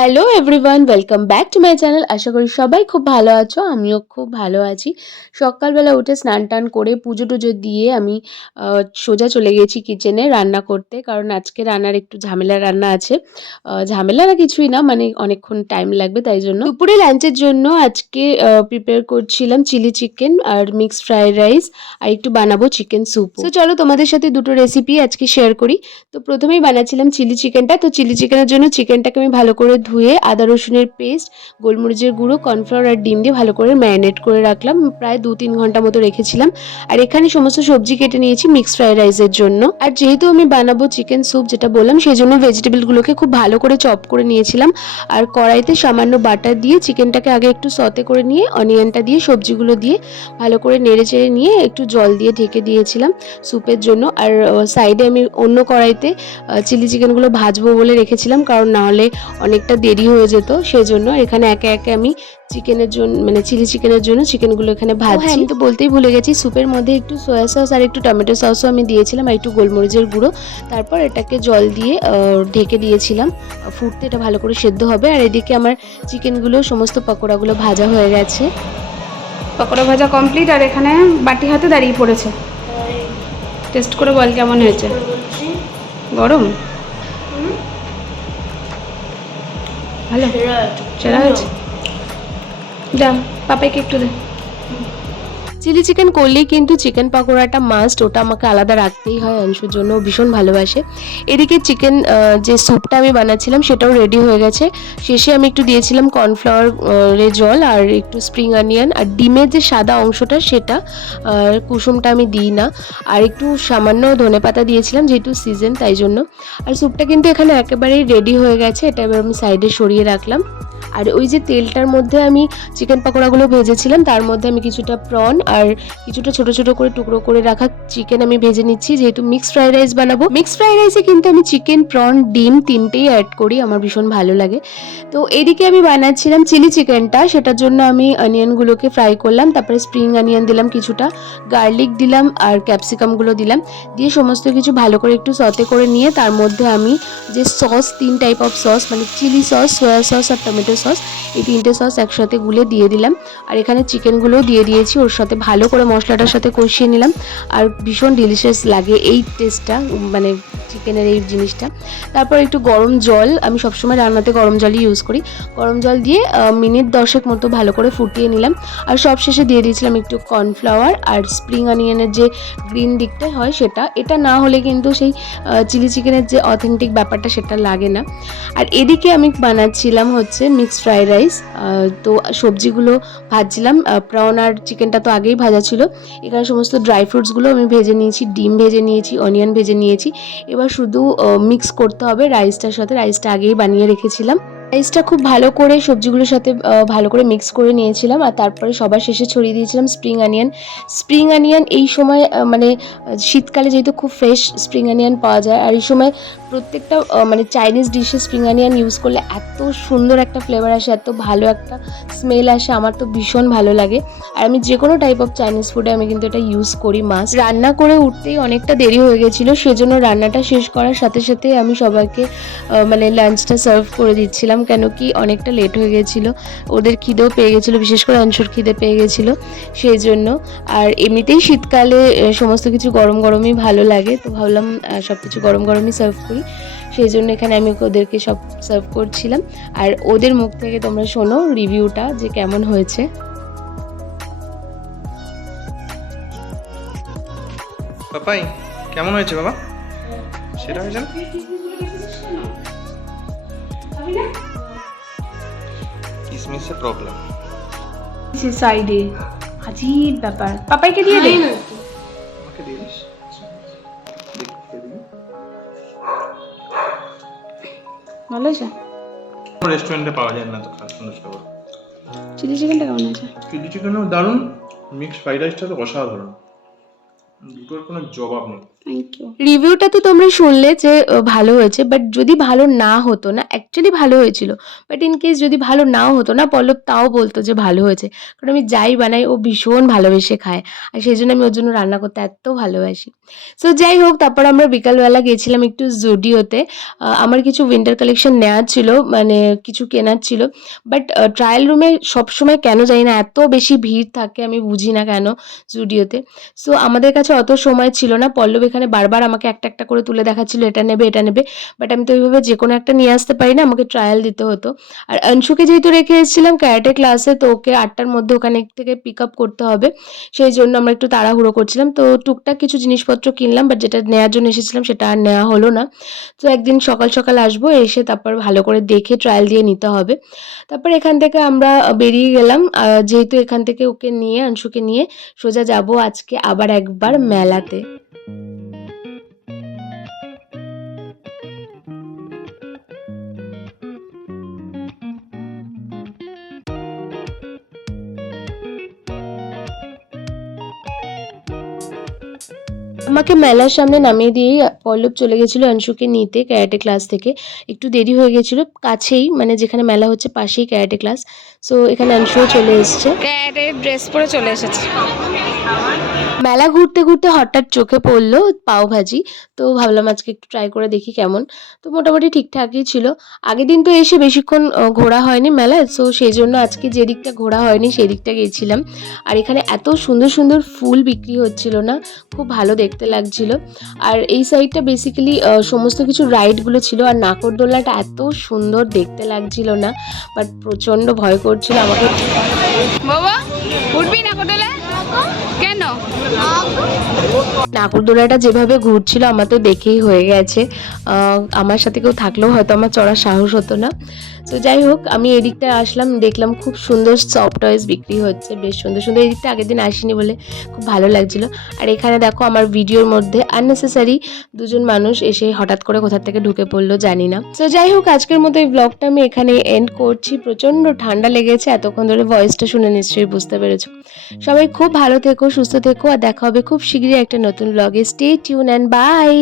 Hello everyone, welcome back to my channel. আশা করি সবাই খুব ভালো আছো, আমিও খুব ভালো আছি। সকালবেলা উঠে স্নান টান করে পুজো টুজো দিয়ে আমি সোজা চলে গেছি কিচেনে রান্না করতে, কারণ আজকে রান্নার একটু ঝামেলার রান্না আছে। ঝামেলা না কিছুই না, মানে অনেকক্ষণ টাইম লাগবে, তাই জন্য দুপুরে লাঞ্চের জন্য আজকে প্রিপেয়ার করছিলাম চিলি চিকেন আর মিক্সড ফ্রাইড রাইস, আর একটু বানাবো চিকেন স্যুপ। তো চলো তোমাদের সাথে দুটো রেসিপি আজকে শেয়ার করি। তো প্রথমেই বানাচ্ছিলাম চিলি চিকেনটা। তো চিলি চিকেনের জন্য চিকেনটাকে আমি ভালো করে ধুয়ে আদা রসুনের পেস্ট, গোলমরিচের গুঁড়ো, কর্নফ্লাওয়ার আর ডিম দিয়ে ভালো করে ম্যারিনেট করে রাখলাম, প্রায় 2-3 ঘন্টা মতো রেখেছিলাম। আর এখানে সমস্ত সবজি কেটে নিয়েছি মিক্সড ফ্রাইড রাইসের জন্য। আর যেহেতু আমি বানাবো চিকেন স্যুপ যেটা বললাম, সেই জন্য ভেজিটেবলগুলোকে খুব ভালো করে চপ করে নিয়েছিলাম। আর কড়াইতে সামান্য বাটার দিয়ে চিকেনটাকে আগে একটু সতে করে নিয়ে অনিয়নটা দিয়ে সবজিগুলো দিয়ে ভালো করে নেড়ে চেড়ে নিয়ে একটু জল দিয়ে ঢেকে দিয়েছিলাম স্যুপের জন্য। আর সাইডে আমি অন্য কড়াইতে চিলি চিকেনগুলো ভাজবো বলে রেখেছিলাম, কারণ নাহলে অনেকটা দেরি হয়ে যেত, সেই জন্য এখানে একে একে আমি চিকেনের জন্য মানে চিলি চিকেনের জন্য চিকেনগুলো এখানে ভাজছি। আমি তো বলতেই ভুলে গেছি, স্যুপের মধ্যে একটু সয়া সস আর একটু টমেটো সসও আমি দিয়েছিলাম, আর একটু গোলমরিচের গুঁড়ো। তারপর এটাকে জল দিয়ে ঢেকে দিয়েছিলাম, ফুটতে এটা ভালো করে সেদ্ধ হবে। আর এদিকে আমার চিকেনগুলো সমস্ত পকোড়াগুলো ভাজা হয়ে গেছে। পকোড়া ভাজা কমপ্লিট, আর এখানে বাটি হাতে দাঁড়িয়ে পড়েছে। টেস্ট করে বল কেমন হয়েছে। গরম ভালো সেরা হয়েছে। যা পাপাইকে একটু দে। চিলি চিকেন করলেই কিন্তু চিকেন পকোড়াটা মাস্ট, ওটা আমাকে আলাদা রাখতেই হয়, অংশুর জন্য ভীষণ ভালোবাসে। এদিকে চিকেন যে স্যুপটা আমি বানাচ্ছিলাম সেটাও রেডি হয়ে গেছে। শেষে আমি একটু দিয়েছিলাম কর্নফ্লাওয়ারের জল আর একটু স্প্রিং অনিয়ন, আর ডিমের যে সাদা অংশটা সেটা কুসুমটা আমি দিই না, আর একটু সামান্য ধনেপাতা দিয়েছিলাম যেহেতু সিজন, তাই জন্য। আর স্যুপটা কিন্তু এখানে একেবারেই রেডি হয়ে গেছে, এটা এবার আমি সাইডে সরিয়ে রাখলাম। আর ওই যে তেলটার মধ্যে আমি চিকেন পকোড়াগুলো ভেজেছিলাম, তার মধ্যে আমি কিছুটা প্রন আর কিছুটা ছোট ছোট করে টুকরো করে রাখা চিকেন আমি ভেজে নিচ্ছি, যেহেতু মিক্সড ফ্রাইড রাইস বানাবো। মিক্সড ফ্রাইড রাইসে কিন্তু আমি চিকেন, প্রন, ডিম তিনটেই অ্যাড করি, আমার ভীষণ ভালো লাগে। তো এদিকে আমি বানাচ্ছিলাম চিলি চিকেনটা, সেটার জন্য আমি অনিয়নগুলোকে ফ্রাই করলাম, তারপরে স্প্রিং অনিয়ন দিলাম কিছুটা, গার্লিক দিলাম আর ক্যাপসিকামগুলো দিলাম, দিয়ে সমস্ত কিছু ভালো করে একটু সতে করে নিয়ে তার মধ্যে আমি যে সস, 3 টাইপ অফ সস মানে চিলি সস, সয়া সস আর টমেটো সস, এই 3টে সস একসাথে গুলে দিয়ে দিলাম। আর এখানে চিকেনগুলোও দিয়ে দিয়েছি, ওর সাথে ভালো করে মশলাটার সাথে কষিয়ে নিলাম। আর ভীষণ ডিলিশিয়াস লাগে এই টেস্টটা, মানে চিকেনের এই জিনিসটা। তারপর একটু গরম জল, আমি সবসময় রান্নাতে গরম জলই ইউজ করি, গরম জল দিয়ে মিনিট 10 মতো ভালো করে ফুটিয়ে নিলাম। আর সব শেষে দিয়ে দিয়েছিলাম একটু কর্নফ্লাওয়ার আর স্প্রিং অনিয়নের যে গ্রিন দিকটা হয় সেটা, এটা না হলে কিন্তু সেই চিলি চিকেনের যে অথেন্টিক ব্যাপারটা সেটা লাগে না। আর এদিকে আমি বানাচ্ছিলাম হচ্ছে মিক্সড ফ্রাইড রাইস। তো সবজিগুলো ভাজছিলাম, প্রন আর চিকেনটা তো আগেই ভাজা ছিল। এখানে সমস্ত ড্রাই ফ্রুটসগুলো আমি ভেজে নিয়েছি, ডিম ভেজে নিয়েছি, অনিয়ন ভেজে নিয়েছি। এবার শুধু মিক্স করতে হবে রাইসটার সাথে, রাইসটা আগেই বানিয়ে রেখেছিলাম। রাইসটা খুব ভালো করে সবজিগুলোর সাথে ভালো করে মিক্স করে নিয়েছিলাম, আর তারপরে সবার শেষে ছড়িয়ে দিয়েছিলাম স্প্রিং অনিয়ন। স্প্রিং অনিয়ন এই সময় মানে শীতকালে যেহেতু খুব ফ্রেশ স্প্রিং অনিয়ন পাওয়া যায়, আর এই সময় প্রত্যেকটা মানে চাইনিজ ডিশে স্প্রিং অনিয়ন ইউজ করলে এত সুন্দর একটা ফ্লেভার আসে, এত ভালো একটা স্মেল আসে, আমার তো ভীষণ ভালো লাগে। আর আমি যে কোনো টাইপ অফ চাইনিজ ফুডে আমি কিন্তু এটা ইউজ করি মাস্ট। রান্না করে উঠতেই অনেকটা দেরি হয়ে গেছিলো, সেজন্য রান্নাটা শেষ করার সাথে সাথে আমি সবাইকে মানে লাঞ্চটা সার্ভ করে দিচ্ছিলাম, কেন কি অনেকটা লেট হয়ে গেছিলো, ওদের খিদেও পেয়ে গেছিলো, বিশেষ করে অংশুর খিদে পেয়ে গেছিলো, সেই জন্য। আর এমনিতেই শীতকালে সমস্ত কিছু গরম গরমই ভালো লাগে, তো ভাবলাম সব কিছু গরম গরমই সার্ভ করি, সেই জন্য এখানে আমি ওদেরকে সব সার্ভ করছিলাম। আর ওদের মুখ থেকে তোমরা শোনো রিভিউটা যে কেমন হয়েছে। পাপাই কেমন হয়েছে বাবা? সেটা হয়েছে না? কিসমিসে প্রবলেম সাইডে আজীব ব্যাপার, পাপাইকে দিয়ে দে। আমাকে দিয়ে দিস। ভালো আছে? রেস্টুরেন্টে পাওয়া যায় না তো সুন্দর খাবার। চিলি চিকেনটা কেমন আছে? চিলি চিকেনও দারুণ, মিক্সড ফ্রাইড রাইসটা তো অসাধারণ। দুটোর কোনো জবাব নেই। Thank you. রিভিউটা তো তোমরা শুনলে যে ভালো হয়েছে, বাট যদি ভালো না হতো না, অ্যাকচুয়ালি ভালো হয়েছিল, বাট ইন কেস যদি ভালো নাও হতো না, পল্লব তাও বলতো যে ভালো হয়েছে, কারণ আমি যাই বানাই ও ভীষণ ভালোবেসে খায়, আর সেই জন্য আমি ওর জন্য রান্না করতে এত ভালোবাসি। সো যাই হোক, তারপর আমরা বিকালবেলা গেছিলাম একটু জুডিওতে। আমার কিছু উইন্টার কালেকশন নেওয়ার ছিল, মানে কিছু কেনার ছিল, বাট ট্রায়াল রুমে সবসময় কেন জানি না এত বেশি ভিড় থাকে, আমি বুঝি না কেন জুডিওতে। সো আমাদের কাছে অত সময় ছিল না। পল্লব এখানে বারবার আমাকে একটা একটা করে তুলে দেখাচ্ছিল, এটা নেবে এটা নেবে, বাট আমি তো ওইভাবে যে কোনো একটা নিয়ে আসতে পারি না, আমাকে ট্রায়াল দিতে হতো। আর অংশুকে যেহেতু রেখে এসেছিলাম ক্যারাটে ক্লাসে, তো ওকে 8টার মধ্যে ওখানে থেকে পিক আপ করতে হবে, সেই জন্য আমরা একটু তাড়াহুড়ো করছিলাম। তো টুকটাক কিছু জিনিসপত্র কিনলাম, বাট যেটা নেওয়ার জন্য এসেছিলাম সেটা আর নেওয়া হলো না। তো একদিন সকাল সকাল আসবো, এসে তারপর ভালো করে দেখে ট্রায়াল দিয়ে নিতে হবে। তারপর এখান থেকে আমরা বেরিয়ে গেলাম, যেহেতু এখান থেকে ওকে নিয়ে অংশুকে নিয়ে সোজা যাব আজকে আবার একবার মেলাতে। আমাকে মেলার সামনে নামিয়ে দিয়েই পল্লব চলে গেছিল অংশুকে নিতে ক্যারাটে ক্লাস থেকে। একটু দেরি হয়ে গেছিল, কাছেই মানে যেখানে মেলা হচ্ছে পাশেই ক্যারাটে ক্লাস। সো এখানে অংশুও চলে এসছে, ক্যারাটে ড্রেস পরে চলে এসেছে। মেলা ঘুরতে ঘুরতে হঠাৎ চোখে পড়লো পাওভাজি। তো ভাবলাম আজকে একটু ট্রাই করে দেখি কেমন। তো মোটামুটি ঠিকঠাকই ছিল। আগের দিন তো এসে বেশিক্ষণ ঘোরা হয়নি মেলায়, সো সেই জন্য আজকে যে দিকটা ঘোরা হয়নি সেই দিকটা গেছিলাম। আর এখানে এত সুন্দর সুন্দর ফুল বিক্রি হচ্ছিল না, খুব ভালো দেখতে লাগছিল। আর এই সাইডটা বেসিক্যালি সমস্ত কিছু রাইডগুলো ছিল, আর নাগরদোলনাটা এত সুন্দর দেখতে লাগছিল না, বাট প্রচণ্ড ভয় করছিল আমাকে। বাবা উঠবি না কোটলে? কেন? নাগরদোলাটা যেভাবে ঘুরছিল আমার তো দেখেই হয়ে গেছে, আমার সাথে কেউ থাকলেও হয়তো আমার চড়ার সাহস হতো না। তো যাই হোক, আমি এদিকটা আসলাম, দেখলাম খুব সুন্দর সফট টয়েস বিক্রি হচ্ছে, বেশ সুন্দর সুন্দর। এদিকটা আগের দিন আসিনি বলে খুব ভালো লাগছিল। আর এখানে দেখো আমার ভিডিওর মধ্যে আননেসেসারি দুজন মানুষ এসে হঠাৎ করে কোথা থেকে ঢুকে পড়লো জানি না। তো যাই হোক, আজকের মতো এই ব্লগটা আমি এখানে এন্ড করছি। প্রচণ্ড ঠান্ডা লেগেছে, এতক্ষণ ধরে ভয়েসটা শুনে নিশ্চয়ই বুঝতে পেরেছো। সবাই খুব ভালো থেকো, সুস্থ থেকো, আর দেখা হবে খুব শীঘ্রই একটা নতুন ব্লগে। Stay tune and by.